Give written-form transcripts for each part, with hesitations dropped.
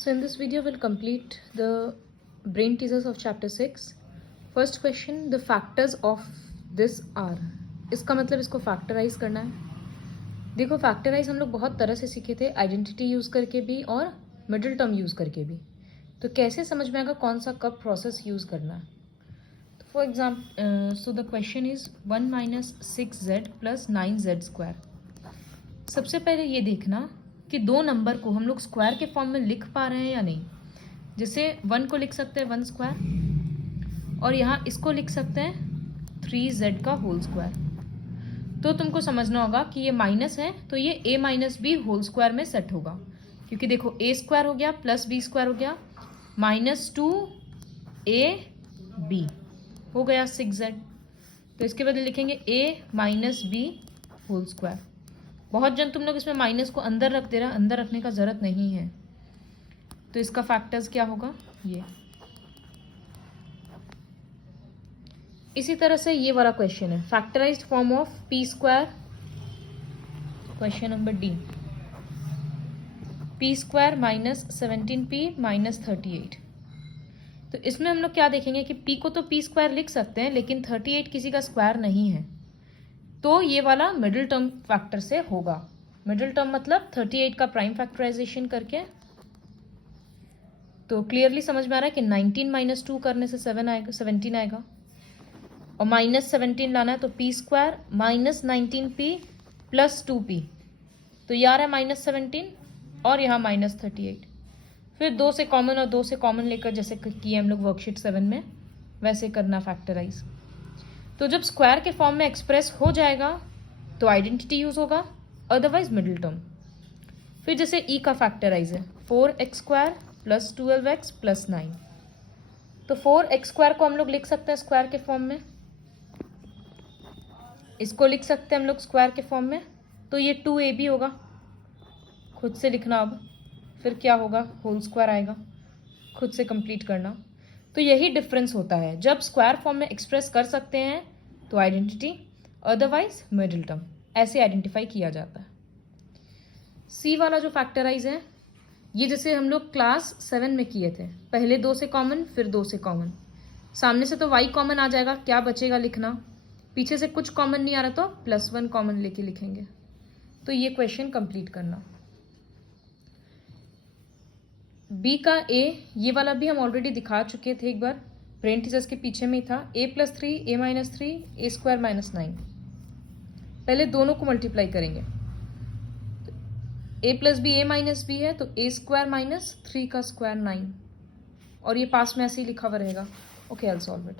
So in this video we'll complete the brain teasers of chapter 6. First question, the factors of this are. इसका मतलब इसको factorise करना है। देखो factorise हम लोग बहुत तरह से सीखे थे, आइडेंटिटी यूज़ करके भी और मिडिल टर्म यूज़ करके भी। तो कैसे समझ में आएगा कौन सा कब प्रोसेस यूज़ करना है। तो for example so the question is 1 minus 6z plus 9z²। सबसे पहले ये देखना कि दो नंबर को हम लोग स्क्वायर के फॉर्म में लिख पा रहे हैं या नहीं। जैसे 1 को लिख सकते हैं 1 स्क्वायर और यहाँ इसको लिख सकते हैं 3z का होल स्क्वायर। तो तुमको समझना होगा कि ये माइनस है तो ये a minus b whole square में सेट होगा, क्योंकि देखो a स्क्वायर हो गया प्लस b स्क्वायर हो गया माइनस 2ab हो गया 6z। तो इसके बदले लिखेंगे a minus b whole square. बहुत जन तुम लोग इसमें माइनस को अंदर रख दे रहा, अंदर रखने का ज़रूरत नहीं है। तो इसका फैक्टर्स क्या होगा ये। इसी तरह से ये वाला क्वेश्चन है, factorised form of P square. Question number D, P square minus 17p minus 38। तो इसमें हम लोग क्या देखेंगे कि p को तो p स्क्वायर लिख सकते हैं, लेकिन 38 किसी का स्क्वायर नहीं है। तो ये वाला मिडिल टर्म फैक्टर से होगा। मिडिल टर्म मतलब 38 का प्राइम फैक्टराइजेशन करके। तो क्लियरली समझ में आ रहा है कि 19 माइनस 2 करने से 17 आएगा और माइनस 17 लाना है तो p square minus 19p plus 2p। तो ये आ रहा है माइनस 17 और यहाँ माइनस 38। फिर 2 से कॉमन और 2 से कॉमन लेकर जैसे किए हम लोग वर्कशीट 7 में वैसे करना फैक्टराइज। तो जब स्क्वायर के फॉर्म में एक्सप्रेस हो जाएगा तो आइडेंटिटी यूज होगा, अदरवाइज मिडिल टर्म। फिर जैसे e का फैक्टराइज है 4x² प्लस 12x प्लस 9। तो 4x² को हम लोग लिख सकते हैं स्क्वायर के फॉर्म में, इसको लिख सकते हैं हम लोग स्क्वायर के फॉर्म में। तो ये 2ab होगा, खुद से लिखना। अब फिर क्या होगा, होल स्क्वायर आएगा, खुद से कंप्लीट करना। तो यही डिफरेंस होता है, जब स्क्वायर फॉर्म में एक्सप्रेस कर सकते हैं तो आइडेंटिटी, अदरवाइज मिडिल टर्म, ऐसे आइडेंटिफाई किया जाता है। सी वाला जो फैक्टराइज है ये जैसे हम लोग क्लास 7 में किए थे, पहले 2 से कॉमन फिर 2 से कॉमन। सामने से तो y कॉमन आ जाएगा, क्या बचेगा लिखना। पीछे से कुछ कॉमन नहीं आ रहा तो +1 कॉमन लेके लिखेंगे। तो ये क्वेश्चन कंप्लीट करना। बी का ए, ये वाला भी हम ऑलरेडी दिखा चुके थे एक बार, ब्रेन टीचर्स के पीछे में ही था। a plus 3 a minus 3 a square minus 9। पहले दोनों को मल्टीप्लाई करेंगे, a plus b a minus b है तो a स्क्वायर माइनस 3 का स्क्वायर 9, और ये पास में ऐसे ही लिखा हुआ रहेगा। Okay, I will solve it.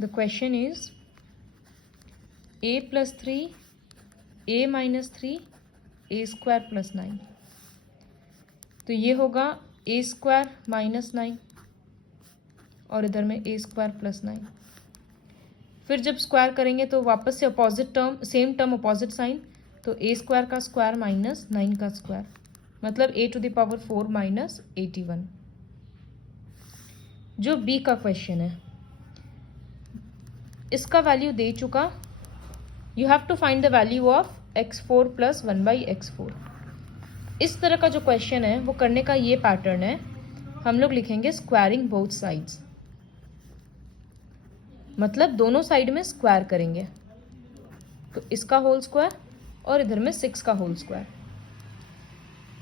The question is a plus 3 a minus 3 a square plus 9। तो ये होगा a स्क्वायर माइनस 9 और इधर में a स्क्वायर प्लस 9। फिर जब स्क्वायर करेंगे तो वापस से opposite term, same term opposite sign. तो a स्क्वायर का स्क्वायर माइनस 9 का स्क्वायर, मतलब a to the power 4 minus 81। जो b का क्वेश्चन है इसका वैल्यू दे चुका, you have to find the value of x4 plus 1/x4। इस तरह का जो क्वेश्चन है वो करने का ये पैटर्न है, हम लोग लिखेंगे स्क्वायरिंग बोथ साइड्स, मतलब दोनों साइड में स्क्वायर करेंगे। तो इसका होल स्क्वायर और इधर में 6 का होल स्क्वायर।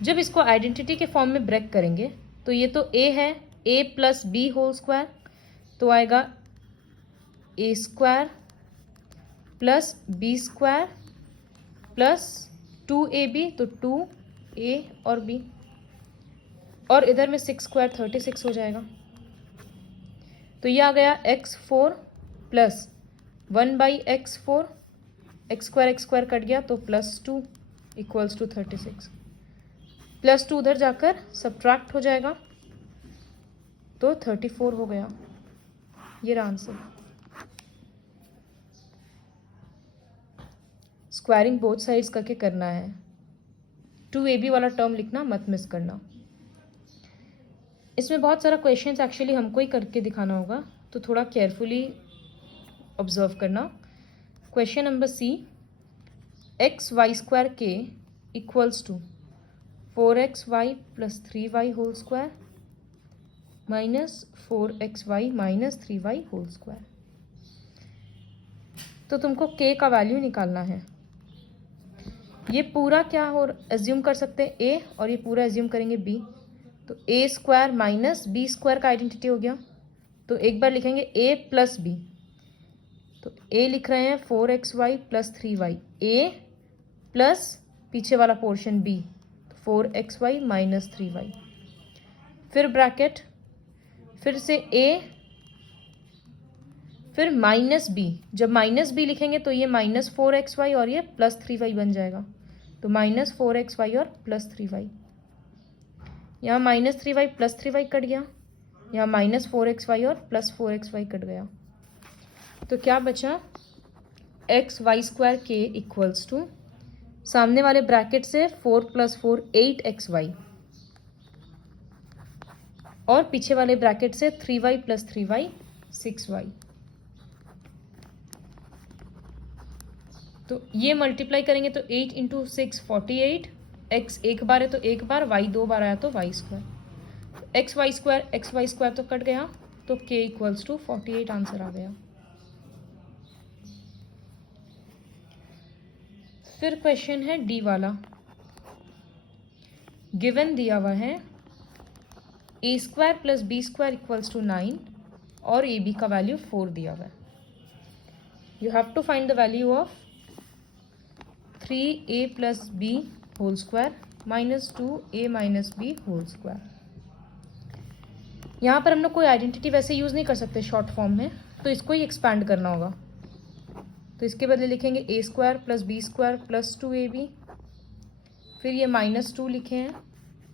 जब इसको आइडेंटिटी के फॉर्म में ब्रेक करेंगे तो ये तो a है, a plus b whole square, तो आएगा a square plus B square plus 2ab, तो 2a और b, और इधर में 6 स्क्वायर 36 हो जाएगा। तो ये आ गया x4 plus 1/x4, x square cut गया तो प्लस 2 इक्वल्स टू 36। प्लस 2 उधर जाकर सब्ट्रैक्ट हो जाएगा तो 34 हो गया। ये रहा आंसर। स्क्वायरिंग बोथ साइड्स करके करना है। 2ab वाला टर्म लिखना मत मिस करना। इसमें बहुत सारा क्वेश्चंस एक्चुअली हमको ही करके दिखाना होगा, तो थोड़ा केयरफुली ऑब्जर्व करना। Question number C, X Y square के equals to 4xy plus 3y whole square minus 4xy minus 3y whole square. तो तुमको के का वैल्यू निकालना है। ये पूरा क्या हो एज्यूम कर सकते हैं ए, और ये पूरा एज्यूम करेंगे बी। तो ए स्क्वायर माइनस बी स्क्वायर का आइडेंटिटी हो गया। तो एक बार लिखेंगे ए प्लस बी। तो ए लिख रहे हैं 4xy प्लस 3y, ए प्लस पीछे वाला portion B, 4xy minus 3y। फिर ब्रैकेट, फिर से ए, फिर माइनस बी। जब माइनस बी लिखेंगे तो ये माइनस 4xy और ये प्लस 3y बन जाएगा। तो माइनस 4xy और प्लस 3y। यहाँ minus 3y plus 3y cut गया, यहाँ माइनस 4xy और प्लस 4xy कट गया। तो क्या बचा, एक्स वाई स्क्वायर के इक्वल्स टू, सामने वाले ब्रैकेट से 4 प्लस 4 8xy, और पीछे वाले ब्रैकेट से 3y प्लस 3y 6y। तो ये मल्टीप्लाई करेंगे तो 8 इंटू 6 48, एक्स एक बार है तो एक बार, वाई दो बार आया तो y square, x Y square तो कट गया। तो के इक्वल्स टू 48 आंसर आ गया। फिर क्वेश्चन है डी वाला। गिवन दिया हुआ है A square plus B square equals to 9 और ए बी का वैल्यू 4 दिया हुआ है। You have to find the value of 3a plus b whole square minus 2a minus b whole square. यहाँ पर हम लोग कोई आइडेंटिटी वैसे यूज़ नहीं कर सकते शॉर्ट फॉर्म में, तो इसको ही एक्सपैंड करना होगा। तो इसके बदले लिखेंगे A square plus B square plus 2ab, फिर ये माइनस 2 लिखे हैं,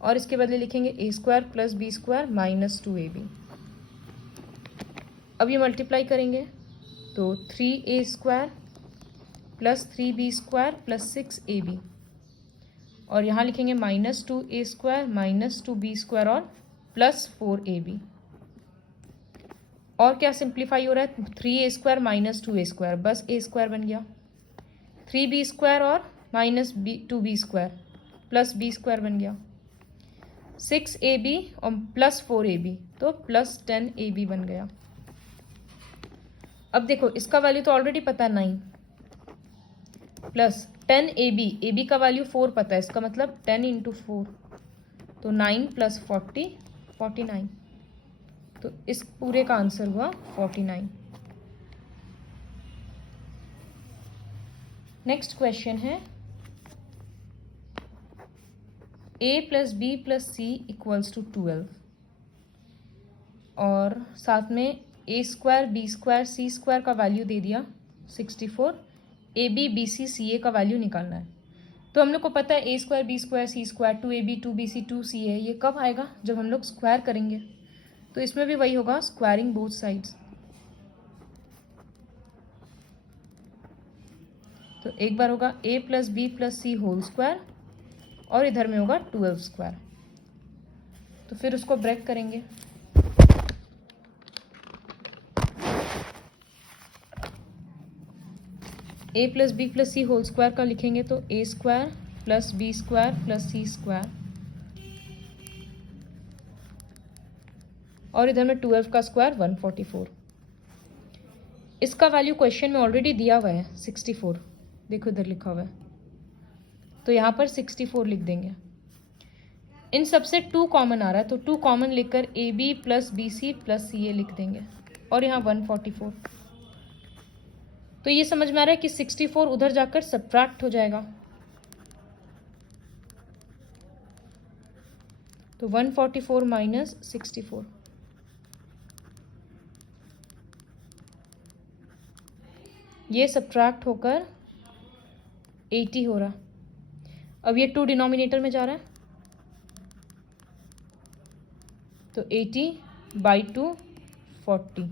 और इसके बदले लिखेंगे A square plus B square minus 2ab। अब ये मल्टीप्लाई करेंगे तो 3a square plus 3b square plus 6ab, और यहाँ लिखेंगे minus 2a square minus 2b square और प्लस 4ab। और क्या सिंप्लीफाई हो रहा है, 3a square minus 2a square, बस a स्क्वायर बन गया, 3b स्क्वायर और minus 2b square plus b square बन गया, 6ab और प्लस 4ab, तो प्लस 10ab बन गया। अब देखो इसका वैल्यू तो ऑलरेडी पता है 9 प्लस 10ab, ab का वैल्यू 4 पता है, इसका मतलब 10 इंटू 4, तो 9 प्लस 40 49। तो इस पूरे का आंसर हुआ 49। नेक्स्ट क्वेश्चन है a plus b plus c equals to 12, और साथ में a square b square c square का वैल्यू दे दिया 64, ए बी बी सी सी ए का वैल्यू निकालना है। तो हम लोग को पता है A square b square c square 2ab 2bc 2ca, ये कब आएगा, जब हम लोग स्क्वायर करेंगे। तो इसमें भी वही होगा, स्क्वायरिंग बोथ साइड्स। तो एक बार होगा a plus b plus c whole square, और इधर में होगा 12 स्क्वायर। तो फिर उसको ब्रेक करेंगे, a plus b plus c whole square का लिखेंगे तो a square plus B square plus c square, और इधर में 12 का स्क्वायर 144। इसका वैल्यू क्वेश्चन में ऑलरेडी दिया हुआ है 64, देखो इधर लिखा हुआ है, तो यहाँ पर 64 लिख देंगे। इन सबसे 2 कॉमन आ रहा है, तो 2 कॉमन लेकर A B plus B C plus C A लिख देंगे, और यहाँ 144। तो ये समझ में आ रहा है कि 64 उधर जाकर सब्ट्रैक्ट हो जाएगा, तो 144 माइनस 64, ये सब्ट्रैक्ट होकर 80 हो रहा। अब ये 2 डिनोमिनेटर में जा रहा है, तो 80/2 40,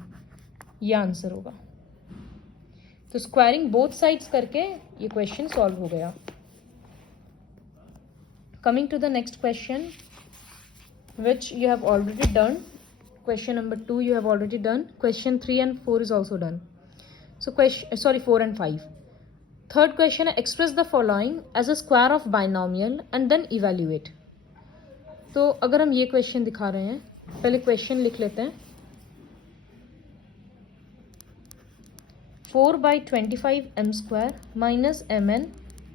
ये आंसर होगा। तो स्क्वायरिंग बोथ साइड्स करके ये क्वेश्चन सॉल्व हो गया। Coming to the next question which you have already done, question number 2 you have already done, question 3 and 4 is also done. So question, sorry, 4 and 5. Third question है express the following as a square of binomial and then evaluate. तो अगर हम ये question दिखा रहे हैं, पहले question लिख लेते हैं। 4/25m² minus mn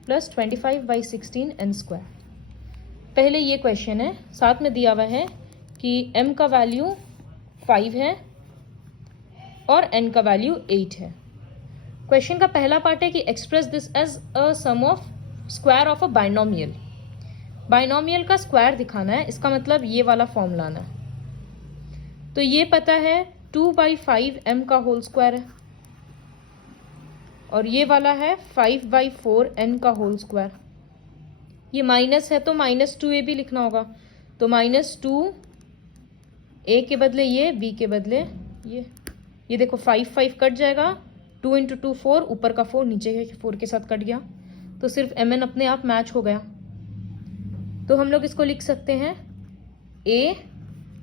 plus 25/16n²। पहले ये क्वेश्चन है, साथ में दिया हुआ है कि m का वैल्यू 5 है और n का वैल्यू 8 है। क्वेश्चन का पहला पार्ट है कि express this as a sum of square of a binomial. Binomial का स्क्वायर दिखाना है, इसका मतलब ये वाला फॉर्म लाना है। तो ये पता है 2/5m का होल स्क्वायर है और ये वाला है 5/4n का होल स्क्वायर। ये माइनस है तो -2a भी लिखना होगा, तो -2 a के बदले ये, b के बदले ये देखो 5 कट जाएगा, 2 × 2 4, ऊपर का 4 नीचे के 4 के साथ कट गया, तो सिर्फ mn अपने आप मैच हो गया। तो हम लोग इसको लिख सकते हैं a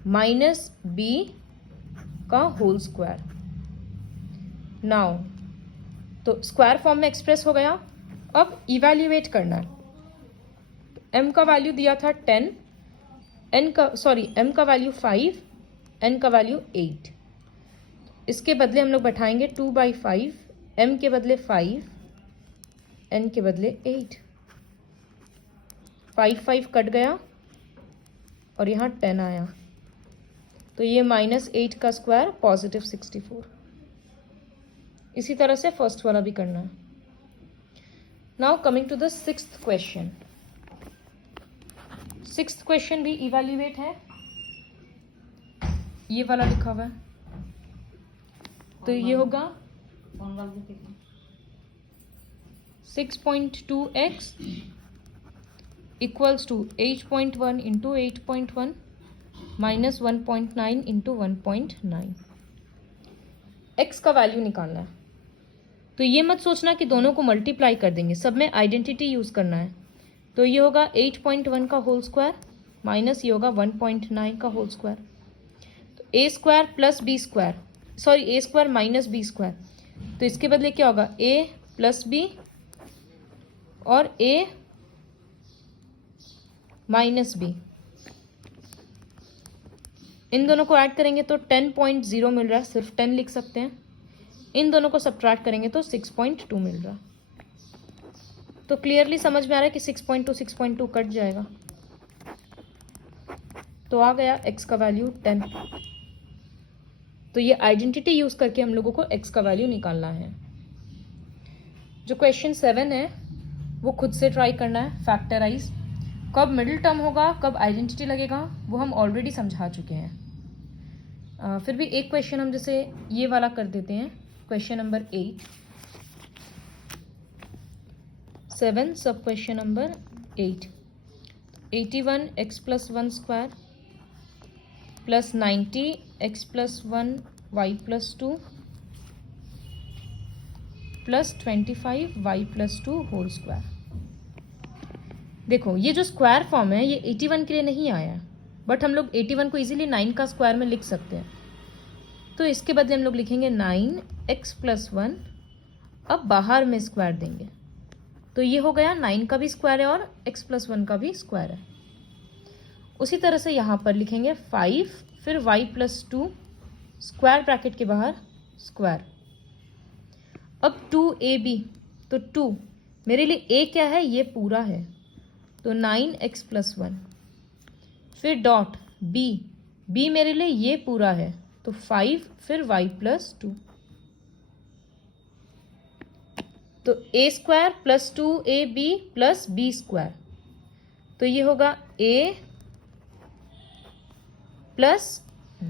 माइनस b का होल स्क्वायर। नाउ तो स्क्वायर फॉर्म में एक्सप्रेस हो गया। अब इवैल्यूएट करना है। m का वैल्यू दिया था 10, m का वैल्यू 5, n का वैल्यू 8। इसके बदले हम लोग बैठाएंगे 2/5, m के बदले 5, n के बदले 8। 5 कट गया और यहाँ 10 आया, तो ये -8 का स्क्वायर पॉजिटिव 64। इसी तरह से फर्स्ट वाला भी करना है। Now coming to the sixth question. Sixth question भी इवैल्यूएट है, ये वाला लिखा हुआ है। तो ये होगा 6.2x equals to 8.1 into 8.1 minus 1.9 into 1.9। x का वैल्यू निकालना है। तो ये मत सोचना कि दोनों को मल्टीप्लाई कर देंगे, सब में आइडेंटिटी यूज़ करना है। तो ये होगा 8.1 का होल स्क्वायर माइनस ये होगा 1.9 का होल स्क्वायर। तो a² plus b² minus b²। तो इसके बदले क्या होगा a प्लस b और a माइनस b। इन दोनों को ऐड करेंगे तो 10.0 मिल रहा है, सिर्फ 10 लिख सकते हैं। इन दोनों को सब्ट्रैक्ट करेंगे तो 6.2 मिल रहा। तो क्लियरली समझ में आ रहा है कि 6.2 कट जाएगा, तो आ गया x का वैल्यू 10। तो ये आइडेंटिटी यूज करके हम लोगों को x का वैल्यू निकालना है। जो क्वेश्चन 7 है वो खुद से ट्राई करना है, फैक्टराइज। कब मिडिल टर्म होगा, कब आइडेंटिटी लगेगा, वो हम ऑलरेडी समझा चुके हैं। फिर भी एक क्वेश्चन हम जैसे ये वाला कर देते हैं, क्वेश्चन नंबर 8 7 सब question number 8। 81x + 1² plus 90x + 1y + 2 plus 25y + 2 whole square. देखो ये जो स्क्वायर फॉर्म है ये 81 के लिए नहीं आया, बट हम लोग 81 को इजीली 9 का स्क्वायर में लिख सकते हैं। तो इसके बदले हम लोग लिखेंगे 9x + 1। अब बाहर में स्क्वायर देंगे तो ये हो गया 9 का भी स्क्वायर है और x + 1 का भी स्क्वायर है। उसी तरह से यहाँ पर लिखेंगे 5 फिर y + 2 स्क्वायर ब्रैकेट के बाहर स्क्वायर। अब 2ab, तो 2 मेरे लिए a क्या है, ये पूरा है, तो 9x + 1। फिर डॉट b मेरे लिए ये पूरा है, तो 5 फिर y + 2। तो a² + 2ab + b²। तो ये होगा a +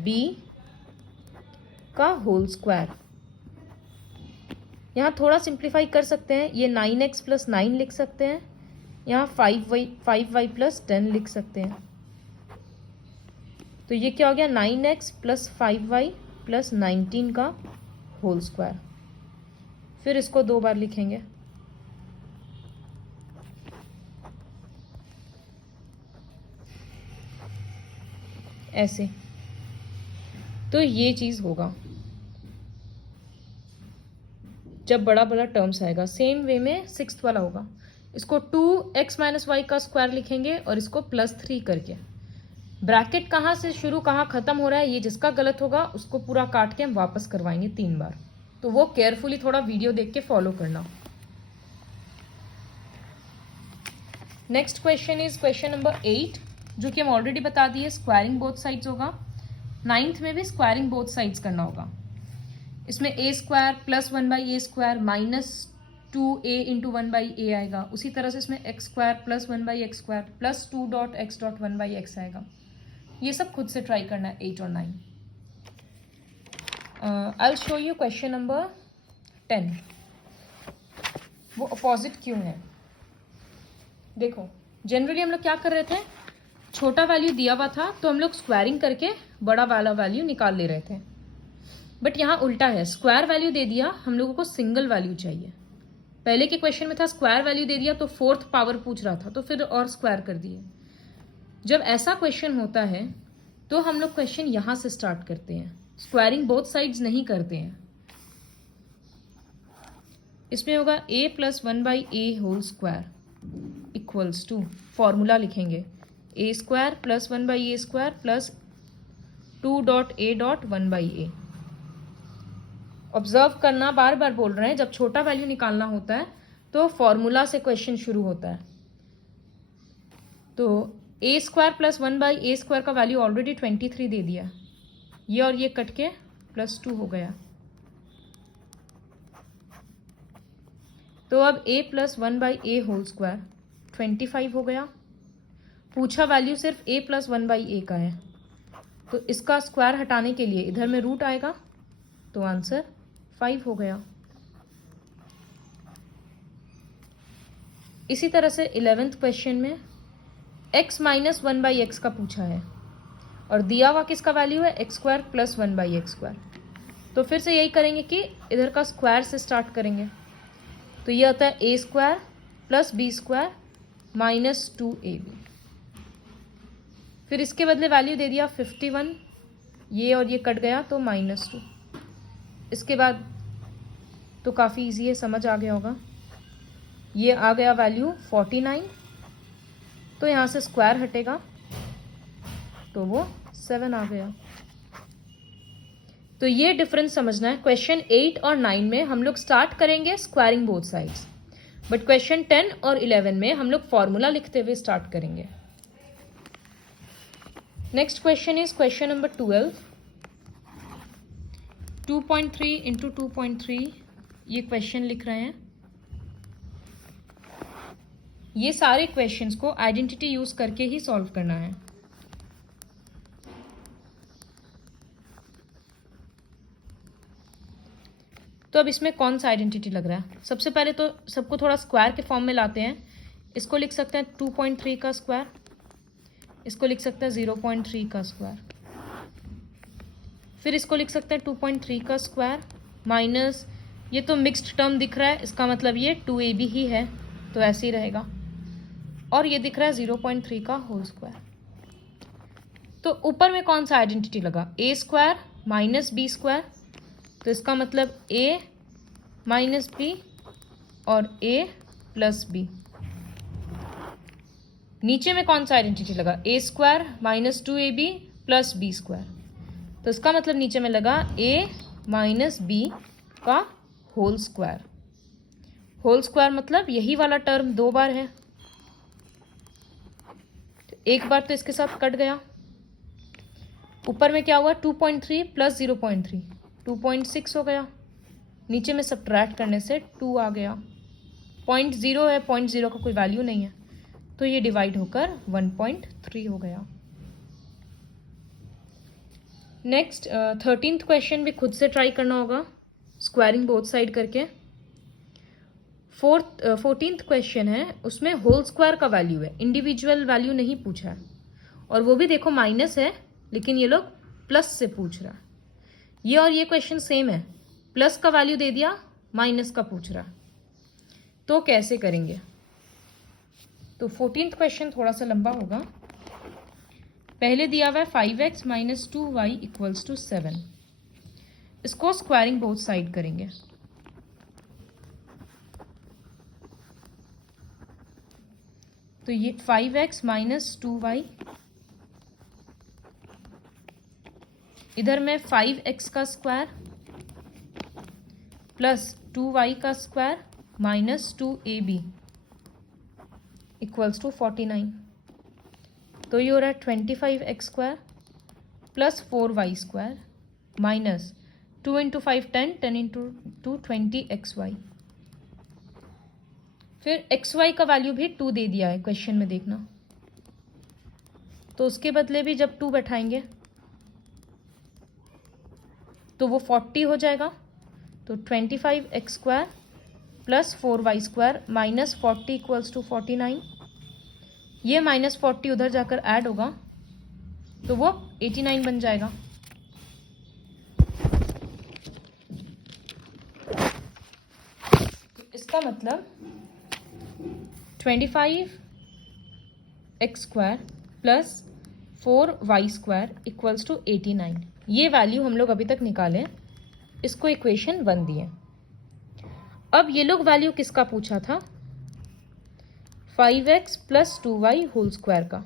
b का होल स्क्वायर। यहाँ थोड़ा सिंप्लीफाई कर सकते हैं, ये 9x + 9 लिख सकते हैं, यहाँ 5y + 10 लिख सकते हैं। तो ये क्या हो गया 9x + 5y + 19 का होल स्क्वायर। फिर इसको 2 बार लिखेंगे, ऐसे। तो ये चीज़ होगा। जब बड़ा बड़ा टर्म्स आएगा। सेम वे में सिक्स्थ वाला होगा, इसको 2x माइनस वाई का स्क्वायर लिखेंगे और इसको +3 करके। ब्रैकेट कहाँ से शुरू कहाँ खत्म हो रहा है, ये जिसका गलत होगा उसको पूरा काट के हम वापस करवाएंगे 3 बार, तो वो केयरफुली थोड़ा वीडियो देख के फॉलो करना। Next question is question number 8, जो कि हम ऑलरेडी बता दिए, स्क्वायरिंग बोथ साइड्स होगा। 9th में भी स्क्वायरिंग बोथ साइड्स करना होगा। इसमें a square plus 1/a square minus 2a into 1/a आएगा। उसी तरह से इसमें x square plus 1/x square plus 2.x.1/x आएगा। ये सब खुद से ट्राई करना है 8 और 9। I will show you question number 10। वो अपोजिट क्यों है, देखो जनरली हम लोग क्या कर रहे थे, छोटा वैल्यू दिया हुआ था तो हम लोग स्क्वायरिंग करके बड़ा वाला वैल्यू निकाल ले रहे थे। बट यहाँ उल्टा है, स्क्वायर वैल्यू दे दिया, हम लोगों को सिंगल वैल्यू चाहिए। पहले के क्वेश्चन में था स्क्वायर वैल्यू दे दिया तो 4th पावर पूछ रहा था, तो फिर और स्क्वायर कर दिए। जब ऐसा क्वेश्चन होता है तो हम लोग क्वेश्चन यहाँ से स्टार्ट करते हैं, स्क्वायरिंग बोथ साइड्स नहीं करते हैं। इसमें होगा a plus 1/a whole square equals to, formula लिखेंगे a square plus 1/a square plus 2.a.1/a। Observe करना, बार बार बोल रहे हैं, जब छोटा वैल्यू निकालना होता है तो फॉर्मूला से क्वेश्चन शुरू होता है। तो a square plus 1/a square का वैल्यू ऑलरेडी 23 दे दिया, ये और ये कट के +2 हो गया। तो अब a plus 1/a whole square 25 हो गया। पूछा वैल्यू सिर्फ a प्लस 1/a का है, तो इसका स्क्वायर हटाने के लिए इधर में रूट आएगा, तो आंसर 5 हो गया। इसी तरह से 11th क्वेश्चन में x माइनस 1/x का पूछा है और दिया हुआ किसका वैल्यू है, x square plus 1/x square. तो फिर से यही करेंगे कि इधर का स्क्वायर से स्टार्ट करेंगे, तो ये आता है a square plus b square minus 2ab। फिर इसके बदले वैल्यू दे दिया 51, ये और ये कट गया तो -2। इसके बाद तो काफ़ी इजी है, समझ आ गया होगा। ये आ गया वैल्यू 49, तो यहाँ से स्क्वायर हटेगा तो वो 7 आ गया। तो ये डिफरेंस समझना है। क्वेश्चन 8 और 9 में हम लोग स्टार्ट करेंगे squaring both sides, but question 10 और 11 में हम लोग फॉर्मूला लिखते हुए स्टार्ट करेंगे। Next question is question number 12। 2.3 into 2.3 ये क्वेश्चन लिख रहे हैं। ये सारे क्वेश्चंस को आइडेंटिटी यूज करके ही सॉल्व करना है। तो अब इसमें कौन सा आइडेंटिटी लग रहा है, सबसे पहले तो सबको थोड़ा स्क्वायर के फॉर्म में लाते हैं। इसको लिख सकते हैं 2.3 का स्क्वायर, इसको लिख सकते हैं 0.3 का स्क्वायर, फिर इसको लिख सकते हैं 2.3 का स्क्वायर माइनस, ये तो मिक्स्ड टर्म दिख रहा है, इसका मतलब ये 2ab ही है, तो ऐसे ही रहेगा। और ये दिख रहा है 0.3 का होल स्क्वायर। तो ऊपर में कौन सा आइडेंटिटी लगा, a square minus b square, तो इसका मतलब a माइनस बी और a प्लस बी। नीचे में कौन सा आइडेंटिटी लगा, a square minus 2ab plus b square, तो इसका मतलब नीचे में लगा a माइनस b का होल स्क्वायर। होल स्क्वायर मतलब यही वाला टर्म 2 बार है, एक बार तो इसके साथ कट गया। ऊपर में क्या हुआ, 2.3 प्लस 0.3 2.6 हो गया। नीचे में सब्ट्रैक्ट करने से 2 आ गया। 0.0 है, 0.0 का कोई वैल्यू नहीं है, तो ये डिवाइड होकर 1.3 हो गया। नेक्स्ट 13th क्वेश्चन भी खुद से ट्राई करना होगा स्क्वायरिंग बोथ साइड करके। 14th क्वेश्चन है, उसमें होल स्क्वायर का वैल्यू है, इंडिविजुअल वैल्यू नहीं पूछा है, और वो भी देखो माइनस है, लेकिन ये लोग प्लस से पूछ रहा है। ये और ये क्वेश्चन सेम है, प्लस का वैल्यू दे दिया, माइनस का पूछ रहा है, तो कैसे करेंगे। तो 14th क्वेश्चन थोड़ा सा लंबा होगा। पहले दिया हुआ है 5x minus 2y equals to 7। इसको स्क्वायरिंग बोथ साइड करेंगे। तो ये 5x माइनस 2y, इधर में 5x का स्क्वायर प्लस 2y का square minus 2ab equals to 49। तो ये हो रहा है 25x square plus 4y square minus 2 into 5 10, 10 into 2 20xy। फिर xy का वैल्यू भी 2 दे दिया है क्वेश्चन में, देखना। तो उसके बदले भी जब 2 बैठाएंगे तो वो 40 हो जाएगा। तो 25x square plus 4y square minus 40 equals to 49। ये माइनस 40 उधर जाकर ऐड होगा तो वो 89 बन जाएगा। तो इसका मतलब 25x square plus 4y square equals to 89। ये वैल्यू हम लोग अभी तक निकालें, इसको इक्वेशन 1 दिए। अब ये लोग वैल्यू किसका पूछा था? 5x plus 2y whole square का।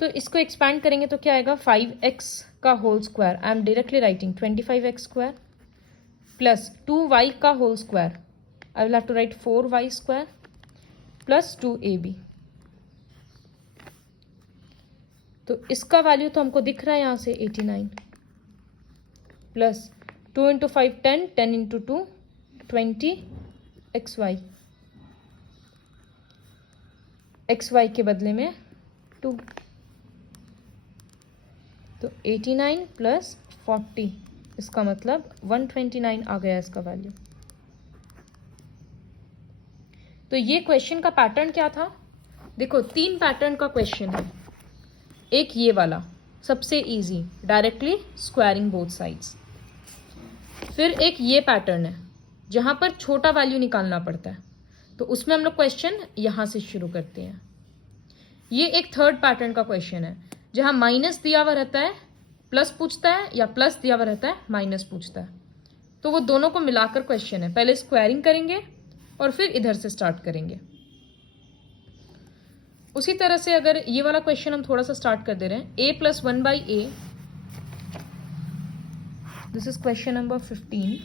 तो इसको एक्सपैंड करेंगे तो क्या आएगा? 5x का whole square, I am directly writing 25x square plus 2y का whole square, I will have to write 4y square plus 2ab। तो इसका वैल्यू तो हमको दिख रहा है यहाँ से 89 plus 2 into 5 10, 10 into 2 20xy, xy के बदले में 2। तो 89 प्लस 40, इसका मतलब 129 आ गया इसका वैल्यू। तो ये क्वेश्चन का पैटर्न क्या था? देखो 3 पैटर्न का क्वेश्चन है। एक ये वाला सबसे easy, directly squaring both sides. फिर एक ये पैटर्न है जहां पर छोटा वैल्यू निकालना पड़ता है, तो उसमें हम लोग क्वेश्चन यहां से शुरू करते हैं। ये एक थर्ड पैटर्न का क्वेश्चन है जहां माइनस दिया हुआ रहता है प्लस पूछता है, या प्लस दिया हुआ रहता है माइनस पूछता है। तो वो दोनों को मिलाकर क्वेश्चन है, पहले स्क्वायरिंग करेंगे और फिर इधर से स्टार्ट करेंगे। उसी तरह से अगर ये वाला क्वेश्चन हम थोड़ा सा स्टार्ट कर दे रहे हैं, a plus 1/a, this is question number 15।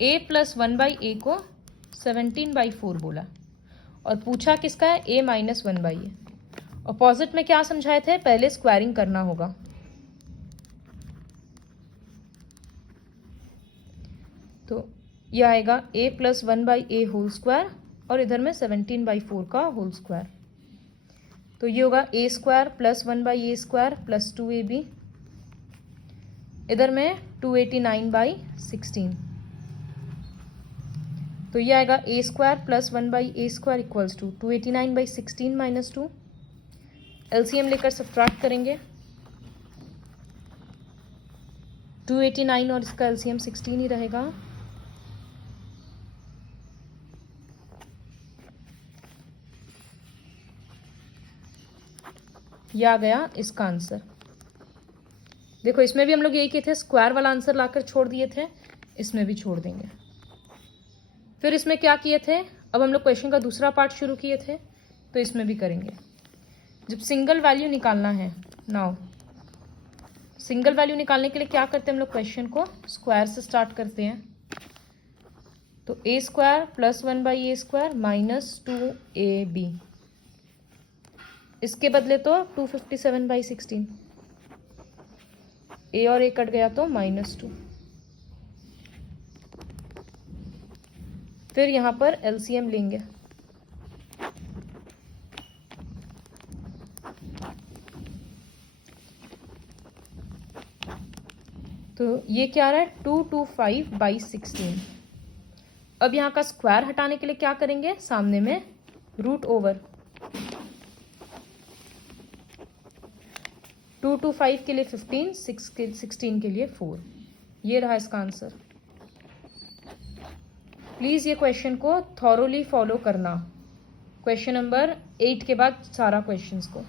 a plus 1/a को 17/4 बोला और पूछा किसका है? a minus 1/a। अपोजिट में क्या समझाए थे? पहले स्क्वायरिंग करना होगा। तो यह आएगा a plus 1/a whole square और इधर में 17/4 का होल स्क्वायर। तो ये होगा a square plus 1/a square plus 2ab, इधर में 289/16। तो ये आएगा a square plus 1/a square equals to 289/16 minus 2। LCM लेकर सब्ट्रैक्ट करेंगे, 289 और इसका एलसीएम 16 ही रहेगा। ये आ गया इसका आंसर। देखो इसमें भी हम लोग यही किए थे, स्क्वायर वाला आंसर लाकर छोड़ दिए थे, इसमें भी छोड़ देंगे। फिर इसमें क्या किए थे? अब हम लोग क्वेश्चन का दूसरा पार्ट शुरू किए थे, तो इसमें भी करेंगे। जब सिंगल वैल्यू निकालना है, नाउ सिंगल वैल्यू निकालने के लिए क्या करते हैं हम लोग? क्वेश्चन को स्क्वायर से स्टार्ट करते हैं। तो a square plus 1/a square minus 2ab, इसके बदले तो 257/16, a और a कट गया तो -2। फिर यहाँ पर एलसीएम लेंगे, तो ये क्या आ रहा है? 225/16। अब यहाँ का स्क्वायर हटाने के लिए क्या करेंगे? सामने में रूट ओवर, 225 के लिए 15, 16 के लिए 4। ये रहा इसका आंसर। प्लीज़ ये क्वेश्चन को थॉरोली फॉलो करना, क्वेश्चन नंबर 8 के बाद सारा क्वेश्चंस को।